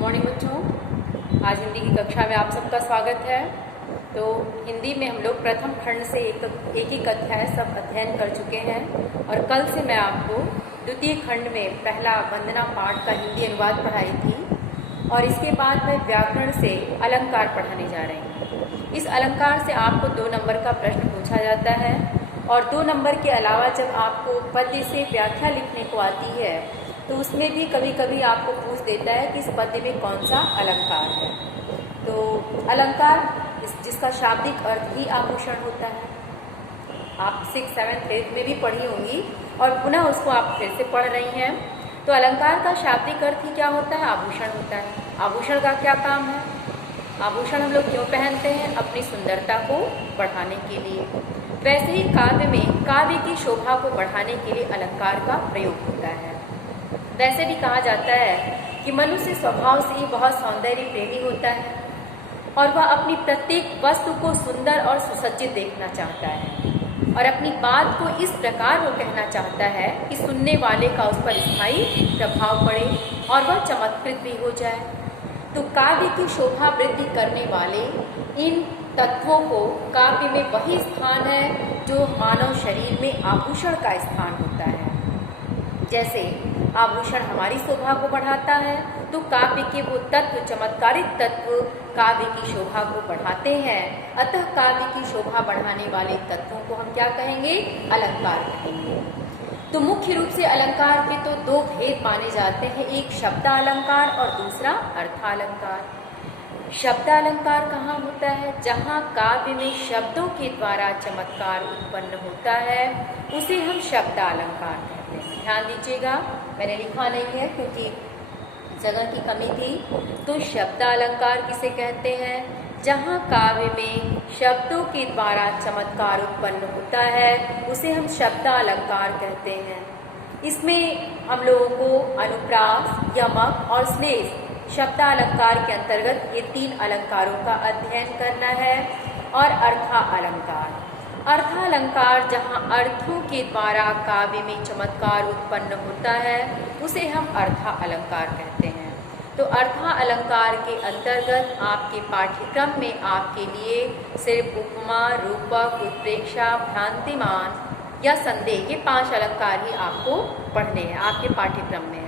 Morning बच्चों, आज हिंदी की कक्षा में आप सबका स्वागत है। तो हिंदी में हम लोग प्रथम खंड से एक एक अध्याय सब अध्ययन कर चुके हैं और कल से मैं आपको द्वितीय खंड में पहला वंदना पाठ का हिंदी अनुवाद पढ़ाई थी और इसके बाद मैं व्याकरण से अलंकार पढ़ाने जा रही हूँ। इस अलंकार से आपको 2 नंबर का प्रश्न पूछा जाता है और 2 नंबर के अलावा जब आपको पद्य से व्याख्या लिखने को आती है तो उसमें भी कभी कभी आपको पूछ देता है कि इस पद्य में कौन सा अलंकार है। तो अलंकार जिसका शाब्दिक अर्थ ही आभूषण होता है, आप 6, 7, 8 में भी पढ़ी होंगी और पुनः उसको आप फिर से पढ़ रही हैं। तो अलंकार का शाब्दिक अर्थ ही क्या होता है? आभूषण होता है। आभूषण का क्या काम है? आभूषण हम लोग क्यों पहनते हैं? अपनी सुंदरता को बढ़ाने के लिए। वैसे ही काव्य में काव्य की शोभा को बढ़ाने के लिए अलंकार का प्रयोग होता है। वैसे भी कहा जाता है कि मनुष्य स्वभाव से ही बहुत सौंदर्य प्रेमी होता है और वह अपनी प्रत्येक वस्तु को सुंदर और सुसज्जित देखना चाहता है और अपनी बात को इस प्रकार वो कहना चाहता है कि सुनने वाले का उस पर स्थायी प्रभाव पड़े और वह चमत्कृत भी हो जाए। तो काव्य की शोभा वृद्धि करने वाले इन तत्वों को काव्य में वही स्थान है जो मानव शरीर में आभूषण का स्थान होता है। जैसे आभूषण हमारी शोभा को बढ़ाता है तो काव्य के वो तत्व, चमत्कारिक तत्व काव्य की शोभा को बढ़ाते हैं। अतः काव्य की शोभा बढ़ाने वाले तत्वों को हम क्या कहेंगे? अलंकार कहेंगे। तो मुख्य रूप से अलंकार के तो 2 भेद माने जाते हैं, एक शब्दालंकार और दूसरा अर्थालंकार। शब्दालंकार कहाँ होता है? जहाँ काव्य में शब्दों के द्वारा चमत्कार उत्पन्न होता है उसे हम शब्दालंकार कहते हैं। ध्यान दीजिएगा, मैंने लिखा नहीं है क्योंकि जगह की कमी थी। तो शब्दालंकार किसे कहते हैं? जहाँ काव्य में शब्दों के द्वारा चमत्कार उत्पन्न होता है उसे हम शब्दालंकार कहते हैं। इसमें हम लोगों को अनुप्रास, यमक और श्लेष शब्दालंकार के अंतर्गत ये 3 अलंकारों का अध्ययन करना है। और अर्थालंकार, अर्थालंकार जहाँ अर्थों के द्वारा काव्य में चमत्कार उत्पन्न होता है उसे हम अर्थालंकार कहते हैं। तो अर्थालंकार के अंतर्गत आपके पाठ्यक्रम में आपके लिए सिर्फ उपमा, रूपक, उत्प्रेक्षा, भ्रांतिमान या संदेह, ये 5 अलंकार ही आपको पढ़ने हैं, आपके पाठ्यक्रम में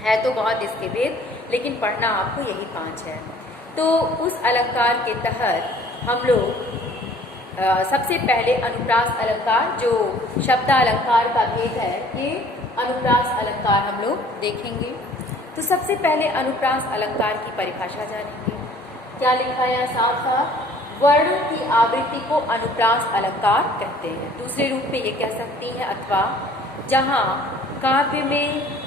है तो बहुत इसके भेद, लेकिन पढ़ना आपको यही 5 है। तो उस अलंकार के तहत हम लोग सबसे पहले अनुप्रास अलंकार, जो शब्दालंकार का भेद है, ये अनुप्रास अलंकार हम लोग देखेंगे। तो सबसे पहले अनुप्रास अलंकार की परिभाषा जानेंगे। क्या लिखा है यहाँ साफ साफ? वर्णों की आवृत्ति को अनुप्रास अलंकार कहते हैं। दूसरे रूप में ये कह सकती हैं, अथवा जहाँ काव्य में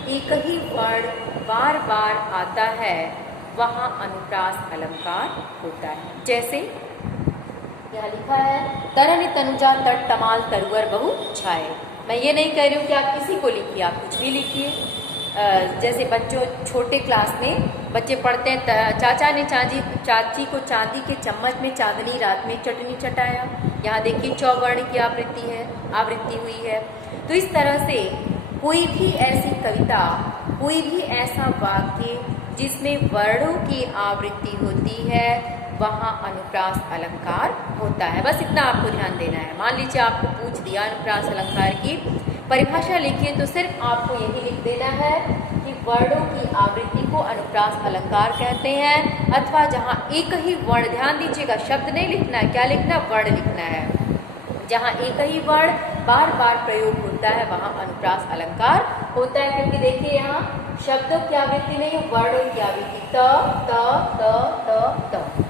एक ही वर्ण बार बार आता है वहाँ अनुप्रास अलंकार होता है। जैसे यहाँ लिखा है, तरन तनुजा तट तमाल तरुवर बहु छाए। मैं ये नहीं कह रही हूँ कि आप किसी को लिखिए, आप कुछ भी लिखिए। जैसे बच्चों छोटे क्लास में बच्चे पढ़ते हैं, चाचा ने चाची को चांदी के चम्मच में चांदनी रात में चटनी चटाया। यहाँ देखिए चौवर्ण की आवृत्ति हुई है। तो इस तरह से कोई भी ऐसी कविता, कोई भी ऐसा वाक्य जिसमें वर्णों की आवृत्ति होती है वहाँ अनुप्रास अलंकार होता है। बस इतना आपको ध्यान देना है। मान लीजिए आपको पूछ दिया अनुप्रास अलंकार की परिभाषा लिखिए, तो सिर्फ आपको यही लिख देना है कि वर्णों की आवृत्ति को अनुप्रास अलंकार कहते हैं। अथवा जहाँ एक ही वर्ण, ध्यान दीजिएगा, शब्द नहीं लिखना है, क्या लिखना है? वर्ण लिखना है। जहाँ एक ही वर्ण बार बार प्रयोग होता है वहाँ अनुप्रास अलंकार होता है। क्योंकि देखिए यहाँ शब्दों की आवृत्ति नहीं, वर्णों की आवृत्ति, त त त त त।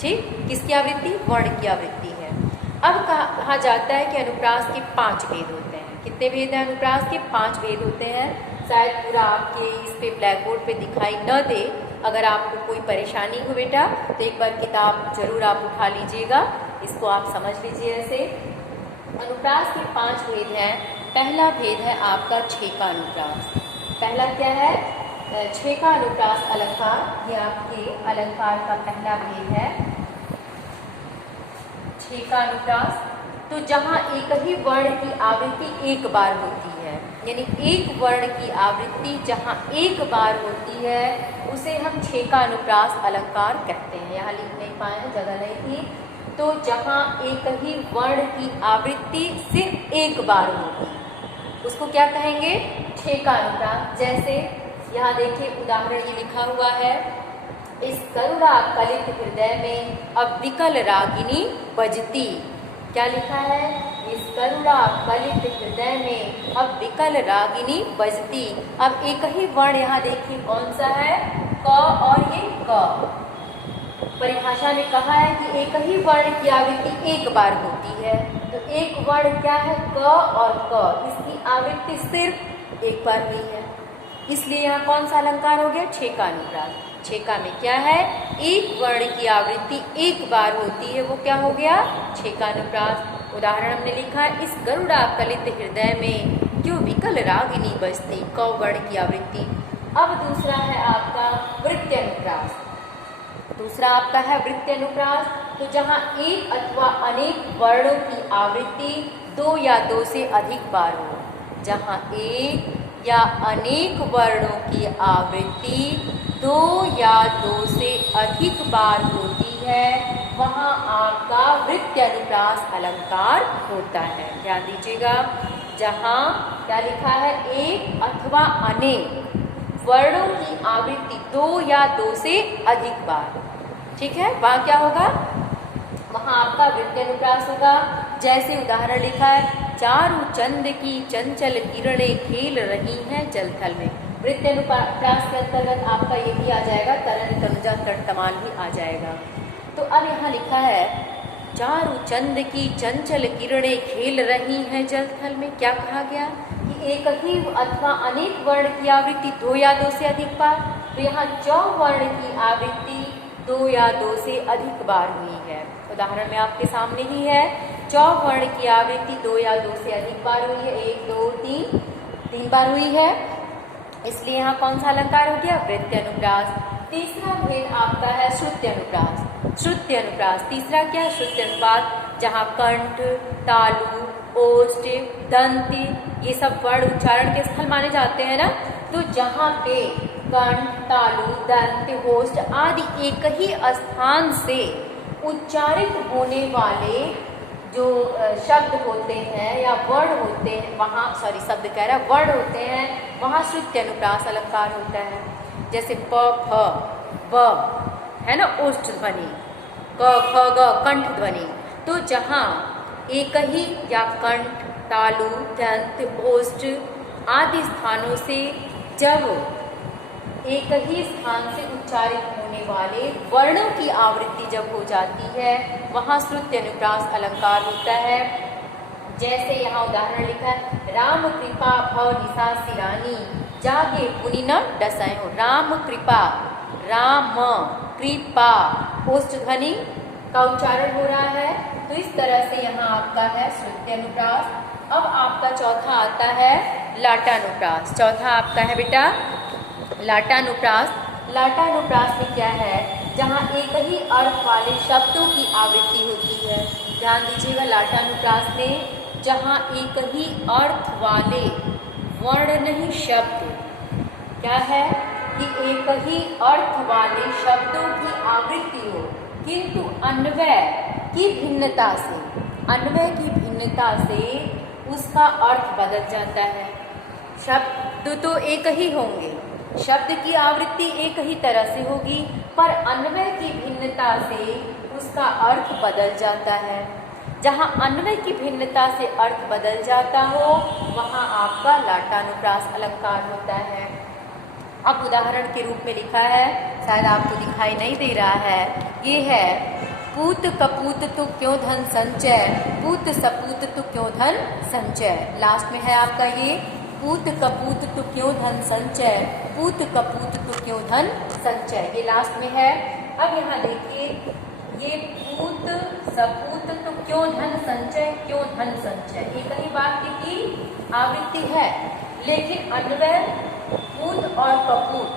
ठीक, किसकी आवृत्ति? वर्ण की आवृत्ति है। अब कहा जाता है कि अनुप्रास के 5 भेद होते हैं। कितने भेद हैं अनुप्रास के? 5 भेद होते हैं। शायद पूरा आपके इस पे ब्लैक बोर्ड पे दिखाई न दे। अगर आपको कोई परेशानी हो बेटा तो एक बार किताब जरूर आप उठा लीजिएगा, इसको आप समझ लीजिए। ऐसे अनुप्रास के 5 भेद हैं। पहला भेद है आपका छेका अनुप्रास। पहला क्या है? छेका अनुप्रास अलंकार। ये आपके अलंकार का पहला भेद है, छेका अनुप्रास। तो जहाँ एक ही वर्ण की आवृत्ति एक बार होती है यानी एक वर्ण की आवृत्ति जहाँ एक बार होती है उसे हम छेकानुप्रास अलंकार कहते हैं। यहाँ लिख नहीं पाए हैं, जगह नहीं थी। तो जहाँ एक ही वर्ण की आवृत्ति सिर्फ एक बार होगी उसको क्या कहेंगे? छेकानुप्रास। जैसे यहाँ देखिए उदाहरण ये लिखा हुआ है, इस करुणा कलित हृदय में अब विकल रागिनी बजती। क्या लिखा है? इस करुणा कलित हृदय में अब विकल रागिनी बजती। अब एक ही वर्ण यहाँ देखिए कौन सा है? क और ये क। परिभाषा में कहा है कि एक ही वर्ण की आवृत्ति एक बार होती है। तो एक वर्ण क्या है? क और क, इसकी आवृत्ति सिर्फ एक बार हुई है, इसलिए यहाँ कौन सा अलंकार हो गया? छेकानुप्रास। छेका में क्या है? एक वर्ण की आवृत्ति एक बार होती है, वो क्या हो गया? छेकानुप्रास। उदाहरण हमने लिखा है, इस गरुड़ा कलित हृदय में क्यों विकल रागिनी बजती, क वर्ण की आवृत्ति। अब दूसरा है आपका वृत्त्यनुप्रास। दूसरा आपका है वृत्त्यनुप्रास। तो जहाँ एक अथवा अनेक वर्णों की आवृत्ति दो या दो से अधिक बार हो, जहाँ एक या अनेक वर्णों की आवृत्ति दो या दो से अधिक बार होती है, वहाँ आपका वृत्त्यनुप्रास अलंकार होता है। ध्यान दीजिएगा, जहाँ क्या लिखा है? एक अथवा अनेक वर्णों की आवृत्ति दो या दो से अधिक बार, ठीक है, वहाँ क्या होगा? वहाँ आपका वृत्त्यनुप्रास होगा। जैसे उदाहरण लिखा है, चारु चंद की चंचल किरणें खेल रही हैं जलथल में। वृत्त्यनुप्रास के अंतर्गत आपका ये भी आ जाएगा, तरन तनुजा तटतमान भी आ जाएगा। तो अब यहाँ लिखा है, चारु चंद की चंचल किरणें खेल रही हैं जलथल में। क्या कहा गया? कि एक ही अथवा अनेक वर्ण की आवृत्ति दो या दो से अधिक बार। तो यहाँ चौ वर्ण की आवृत्ति दो या दो से अधिक बार हुई है। उदाहरण में आपके सामने ही है, चौ वर्ण की आवृत्ति दो या दो से अधिक बार हुई है। एक दो तीन, तीन बार हुई है, इसलिए यहाँ कौन सा अलंकार हो गया? वृत्त्यनुप्रास। तीसरा भेद आपका है श्रुत्यनुप्रास। श्रुत्यनुप्रास तीसरा क्या है? श्रुत्यनुप्रास, जहाँ कंठ, तालु, ओष्ठ, दंत ये सब वर्ण उच्चारण के स्थल माने जाते हैं ना। तो जहाँ पे कंठ, तालु, दंत, ओष्ठ आदि एक ही स्थान से उच्चारित होने वाले जो शब्द होते हैं या वर्ण होते हैं, वहाँ शब्द कह रहा है, वर्ण होते हैं, वहाँ श्रुत्यनुप्रास अलंकार होता है। जैसे प, फ, ब है ना, ओष्ठ ध्वनि, क, ख, ग कंठ ध्वनि। तो जहाँ एक ही या कंठ, तालु, दंत, ओष्ठ आदि स्थानों से जब एक ही स्थान से उच्चारित होने वाले वर्णों की आवृत्ति जब हो जाती है, वहाँ श्रुत्यनुप्रास अलंकार होता है। जैसे यहाँ उदाहरण लिखा है, राम कृपा भव निशा सिरानी जागे पुनि न डसाए हो। राम कृपा, राम कृपा ओष्ठ ध्वनि का उच्चारण हो रहा है। तो इस तरह से यहाँ आपका है श्रुत्यनुप्रास। अब आपका चौथा आता है लाटानुप्रास। चौथा आपका है बेटा लाटानुप्रास। लाटानुप्रास में क्या है? जहाँ एक ही अर्थ वाले शब्दों की आवृत्ति होती है। ध्यान दीजिएगा, लाटानुप्रास में जहाँ एक ही अर्थ वाले वर्ण नहीं शब्द, क्या है कि एक ही अर्थ वाले शब्दों की आवृत्ति हो, किंतु अन्वय की भिन्नता से उसका अर्थ बदल जाता है। शब्द तो एक ही होंगे, शब्द की आवृत्ति एक ही तरह से होगी, पर अन्वय की भिन्नता से उसका अर्थ बदल जाता है। जहाँ अन्वय की भिन्नता से अर्थ बदल जाता हो, वहाँ आपका लाटानुप्रास अलंकार होता है। अब उदाहरण के रूप में लिखा है, शायद आपको दिखाई नहीं दे रहा है, ये है पूत कपूत तो क्यों धन संचय, पूत सपूत तो क्यों धन संचय। लास्ट में है आपका ये पूत कपूत तो क्यों धन संचय, पूत कपूत तो क्यों धन संचय, ये लास्ट में है। अब यहाँ देखिए, ये पूत सपूत तो क्यों धन संचय, क्यों धन संचय, एक ही वाक्य की आवृत्ति है, लेकिन अन्वय पूत और कपूत,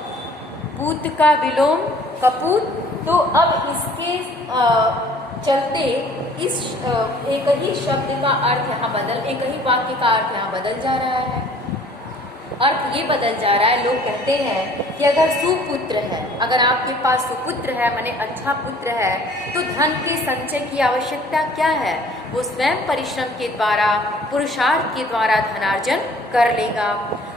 पूत का विलोम कपूत। तो अब इसके चलते इस एक ही शब्द का अर्थ यहाँ एक ही वाक्य का अर्थ यहाँ बदल जा रहा है। अर्थ ये बदल जा रहा है। लोग कहते हैं कि अगर सुपुत्र है, अगर आपके पास सुपुत्र है माने अच्छा पुत्र है, तो धन के संचय की आवश्यकता क्या है? वो स्वयं परिश्रम के द्वारा, पुरुषार्थ के द्वारा धनार्जन कर लेगा।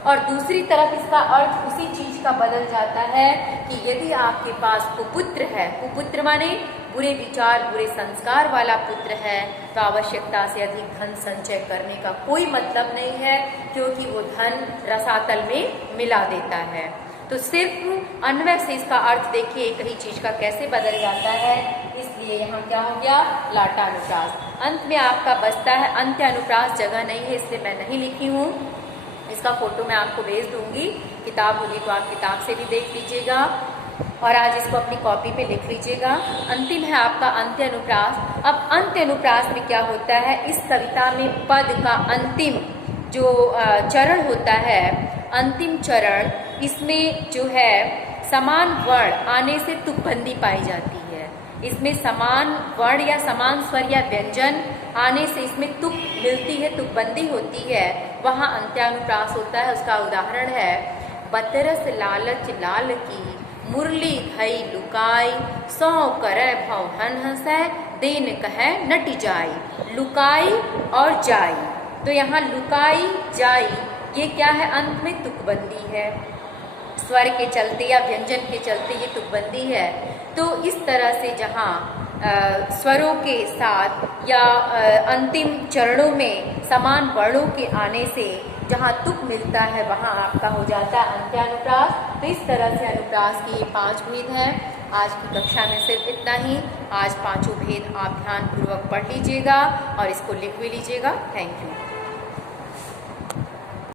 और दूसरी तरफ इसका अर्थ उसी चीज का बदल जाता है कि यदि आपके पास कुपुत्र है, कुपुत्र माने बुरे विचार, बुरे संस्कार वाला पुत्र है, तो आवश्यकता से अधिक धन संचय करने का कोई मतलब नहीं है, क्योंकि वो धन रसातल में मिला देता है। तो सिर्फ अन्वय से इसका अर्थ देखिए एक ही चीज का कैसे बदल जाता है। इसलिए यहाँ क्या हो गया? लाटानुप्रास। अंत में आपका बचता है अंत्यानुप्रास, जगह नहीं है इसलिए मैं नहीं लिखी हूँ। इसका फोटो मैं आपको भेज दूंगी, किताब होगी तो आप किताब से भी देख लीजिएगा और आज इसको अपनी कॉपी पे लिख लीजिएगा। अंतिम है आपका अंत्यानुप्रास। अब अंत्यानुप्रास में क्या होता है? इस कविता में पद का अंतिम जो चरण होता है, अंतिम चरण, इसमें जो है समान वर्ण आने से तुकबंदी पाई जाती है। इसमें समान वर्ण या समान स्वर या व्यंजन आने से इसमें तुक मिलती है, तुकबंदी होती है, वहाँ अंत्यानुप्रास होता है। उसका उदाहरण है, बतरस लालच लाल की मुरली धई लुकाई, सौ करे भव हन हंसै, देन कहे नट जाई। लुकाई और जाई, तो यहाँ लुकाई जाई ये क्या है? अंत में तुकबंदी है, स्वर के चलते या व्यंजन के चलते ये तुकबंदी है। तो इस तरह से जहाँ स्वरों के साथ या अंतिम चरणों में समान वर्णों के आने से जहाँ तुक मिलता है वहाँ आपका हो जाता है अंत्यानुप्रास। तो इस तरह से अनुप्रास की ये 5 भेद हैं। आज की कक्षा में सिर्फ इतना ही। आज 5 भेद आप ध्यानपूर्वक पढ़ लीजिएगा और इसको लिख भी लीजिएगा। Thank you.